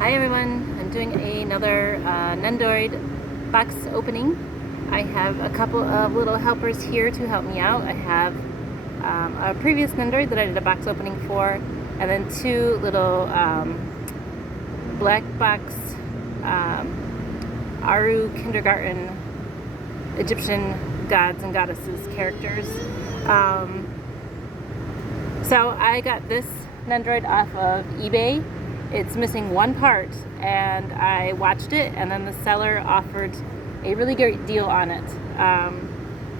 Hi everyone, I'm doing another Nendoroid box opening. I have a couple of little helpers here to help me out. I have a previous Nendoroid that I did a box opening for, and then two little black box Aru kindergarten Egyptian gods and goddesses characters. So I got this Nendoroid off of eBay. It's missing one part, and I watched it, and then the seller offered a really great deal on it,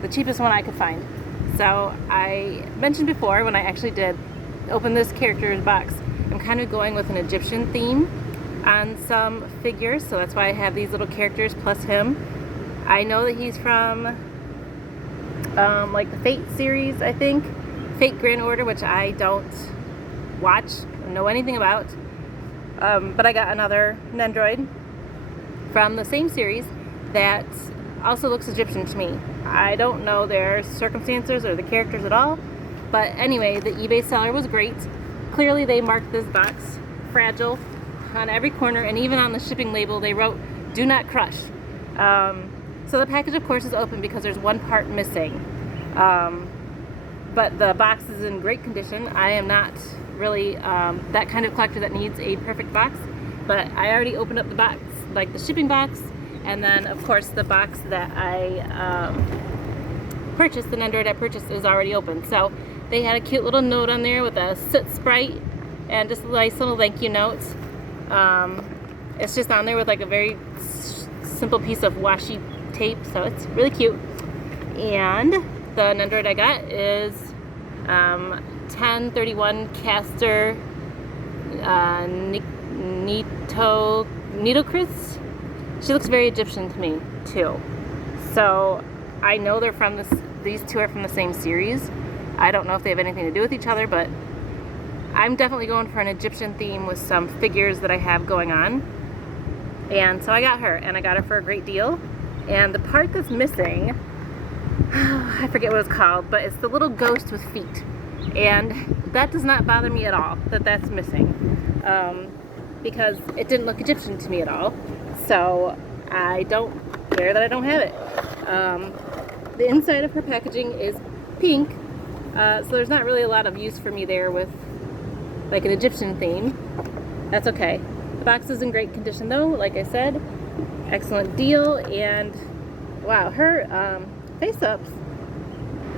the cheapest one I could find. So I mentioned before, when I actually did open this character's box, I'm kind of going with an Egyptian theme on some figures, so that's why I have these little characters plus him. I know that he's from like the Fate series, I think, Fate Grand Order, which I don't watch or know anything about. But I got another Nendoroid from the same series that also looks Egyptian to me. I don't know their circumstances or the characters at all, but anyway, the eBay seller was great. Clearly they marked this box fragile on every corner, and even on the shipping label they wrote, "Do not crush." So the package of course is open because there's one part missing. But the box is in great condition. I am not really that kind of collector that needs a perfect box, but I already opened up the box, like the shipping box, and then of course the box that I purchased, the Nendoroid I purchased, is already open. So they had a cute little note on there with a soot sprite and just a nice little thank you note. It's just on there with like a very simple piece of washi tape, so it's really cute. And the Nendoroid I got is 1031 Caster Nitocris. She looks very Egyptian to me too. So I know they're from these two are from the same series. I don't know if they have anything to do with each other, but I'm definitely going for an Egyptian theme with some figures that I have going on. And so I got her, and I got her for a great deal. And the part that's missing, I forget what it's called, but it's the little ghost with feet. And that does not bother me at all that that's missing, because it didn't look Egyptian to me at all. So I don't care that I don't have it. The inside of her packaging is pink, so there's not really a lot of use for me there with like an Egyptian theme. That's okay. The box is in great condition though, like I said. Excellent deal, and wow, her face-ups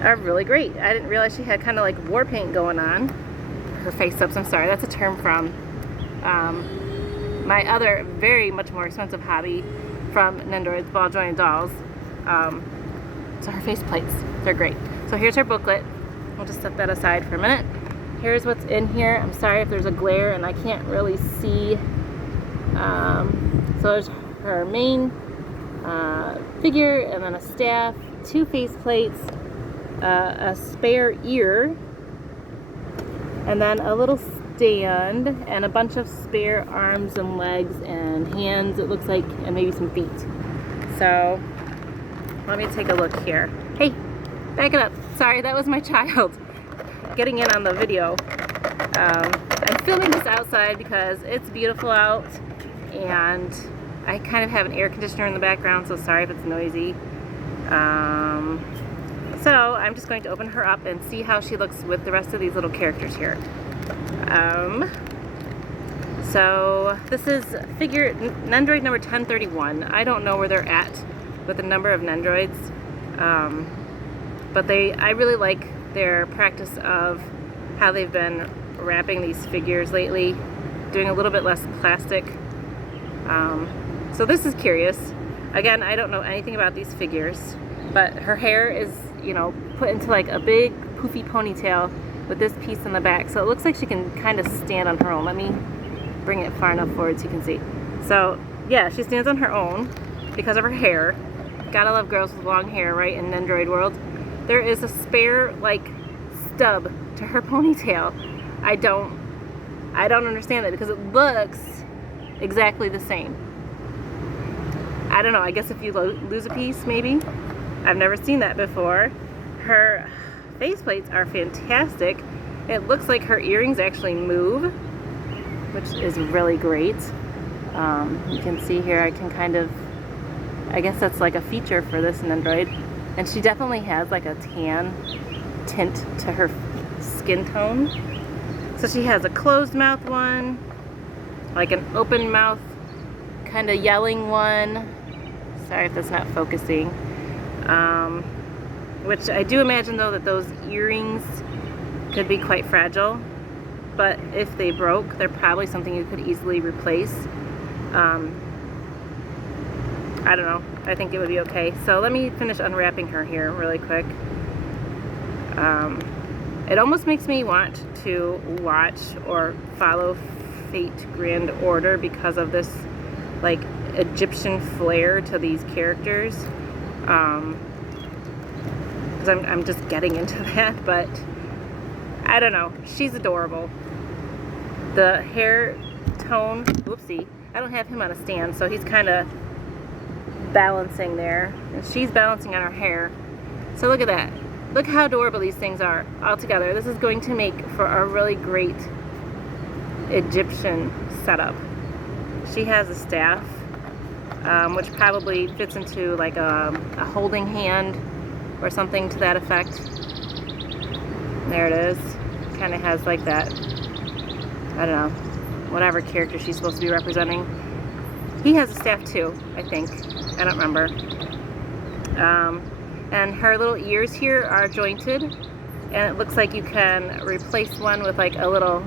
are really great. I didn't realize she had kind of like war paint going on. Her face-ups, I'm sorry, that's a term from my other very much more expensive hobby from Nendoroid's ball jointed dolls. So her face plates, they're great. So here's her booklet. We'll just set that aside for a minute. Here's what's in here. I'm sorry if there's a glare and I can't really see. So there's her main figure, and then a staff, two face plates, a spare ear, and then a little stand, and a bunch of spare arms and legs and hands, it looks like, and maybe some feet. So let me take a look here. Hey, back it up. Sorry, that was my child getting in on the video. I'm filming this outside because it's beautiful out, and I kind of have an air conditioner in the background, so sorry if it's noisy. So I'm just going to open her up and see how she looks with the rest of these little characters here. So this is figure Nendoroid number 1031. I don't know where they're at with the number of Nendoroids, but I really like their practice of how they've been wrapping these figures lately, doing a little bit less plastic. So this is curious. Again, I don't know anything about these figures, but her hair is, you know, put into like a big poofy ponytail with this piece in the back, so it looks like she can kind of stand on her own. Let me bring it far enough forward so you can see. So yeah, she stands on her own because of her hair. Gotta love girls with long hair, right, in Nendoroid world. There is a spare like stub to her ponytail. I don't understand that, because it looks exactly the same. I don't know, I guess if you lose a piece, maybe. I've never seen that before. Her faceplates are fantastic. It looks like her earrings actually move, which is really great. You can see here I can kind of, I guess that's like a feature for this Nendoroid. And she definitely has like a tan tint to her skin tone. So she has a closed mouth one, like an open mouth kind of yelling one. Sorry if that's not focusing. Which I do imagine though that those earrings could be quite fragile, but if they broke, they're probably something you could easily replace. I don't know, I think it would be okay. So let me finish unwrapping her here really quick. It almost makes me want to watch or follow Fate Grand Order because of this like Egyptian flair to these characters. Because I'm just getting into that, but I don't know. She's adorable. The hair tone, whoopsie, I don't have him on a stand, so he's kind of balancing there. And she's balancing on her hair. So look at that. Look how adorable these things are all together. This is going to make for a really great Egyptian setup. She has a staff, which probably fits into like a holding hand or something to that effect. There it is. Kind of has like that, I don't know, whatever character she's supposed to be representing. He has a staff too, I think. I don't remember. And her little ears here are jointed, and it looks like you can replace one with like a little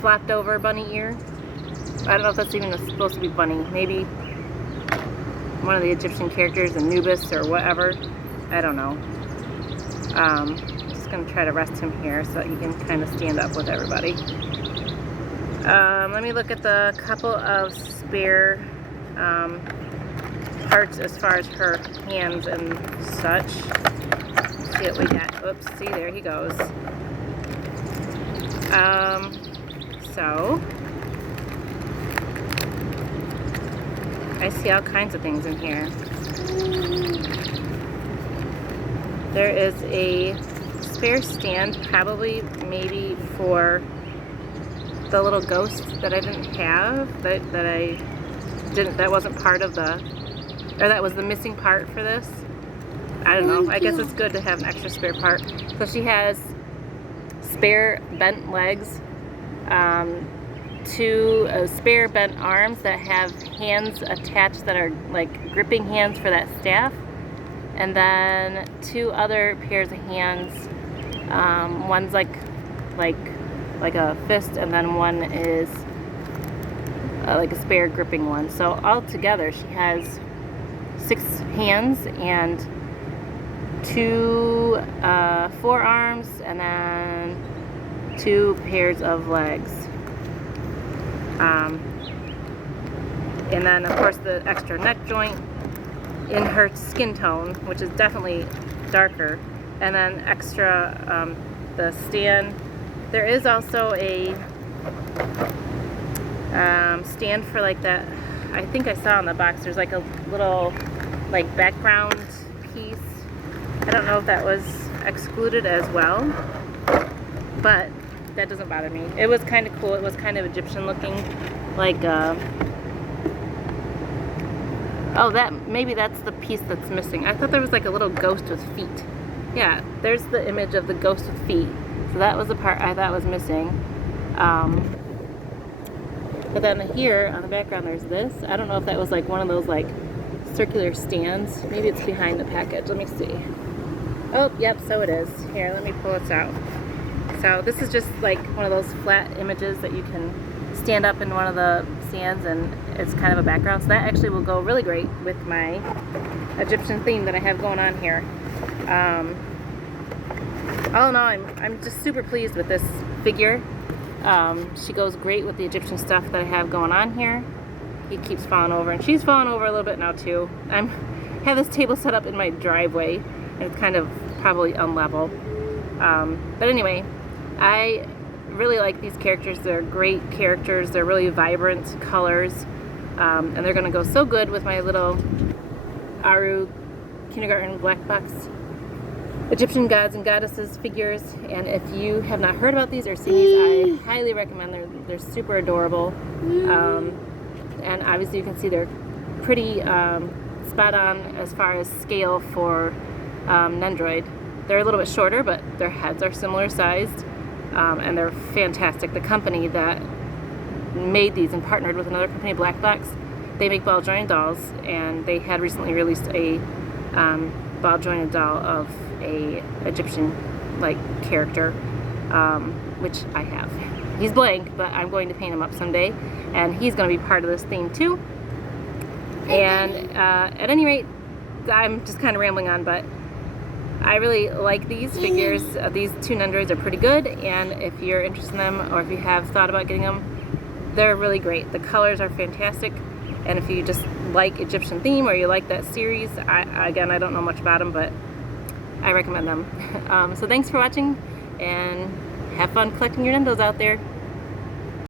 flapped over bunny ear. I don't know if that's even supposed to be bunny. Maybe one of the Egyptian characters, Anubis or whatever. I don't know. I'm just going to try to rest him here so that he can kind of stand up with everybody. Let me look at the couple of spare parts as far as her hands and such. Let's see what we got. Oops, see, there he goes. So I see all kinds of things in here. There is a spare stand, probably maybe for the little ghost that I didn't have, that wasn't part of the, or that was the missing part for this. I don't know. I guess it's good to have an extra spare part. So she has spare bent legs, two spare bent arms that have hands attached that are like gripping hands for that staff, and then two other pairs of hands. One's like a fist, and then one is like a spare gripping one. So all together she has 6 hands and 2 forearms, and then 2 pairs of legs. And then of course the extra neck joint in her skin tone, which is definitely darker, and then extra the stand. There is also a stand for like that, I think I saw in the box, there's like a little like background piece. I don't know if that was excluded as well, but that doesn't bother me. It was kind of cool. It was kind of Egyptian looking, like oh, maybe that's the piece that's missing. I thought there was like a little ghost with feet. Yeah, there's the image of the ghost with feet. So that was the part I thought was missing. But then here on the background there's this. I don't know if that was like one of those like circular stands. Maybe it's behind the package. Let me see. Oh, yep, so it is. Here, let me pull this out. So this is just like one of those flat images that you can stand up in one of the stands, and it's kind of a background. So that actually will go really great with my Egyptian theme that I have going on here. All in all, I'm just super pleased with this figure. She goes great with the Egyptian stuff that I have going on here. He keeps falling over, and she's falling over a little bit now too. I have this table set up in my driveway, and it's kind of probably unlevel. But anyway, I really like these characters. They're great characters. They're really vibrant colors, and they're going to go so good with my little Aru Kindergarten Black Box Egyptian gods and goddesses figures. And if you have not heard about these or seen these, I highly recommend them. They're super adorable. and obviously you can see they're pretty spot on as far as scale for Nendoroid. They're a little bit shorter, but their heads are similar sized, and they're fantastic. The company that made these and partnered with another company, Black Box, they make ball jointed dolls, and they had recently released a ball jointed doll of a Egyptian like character, which I have. He's blank, but I'm going to paint him up someday, and he's going to be part of this theme too. And at any rate, I'm just kind of rambling on, but I really like these figures. These two Nendoroids are pretty good, and if you're interested in them, or if you have thought about getting them, they're really great. The colors are fantastic, and if you just like Egyptian theme, or you like that series, again, I don't know much about them, but I recommend them. So thanks for watching, and have fun collecting your Nendos out there.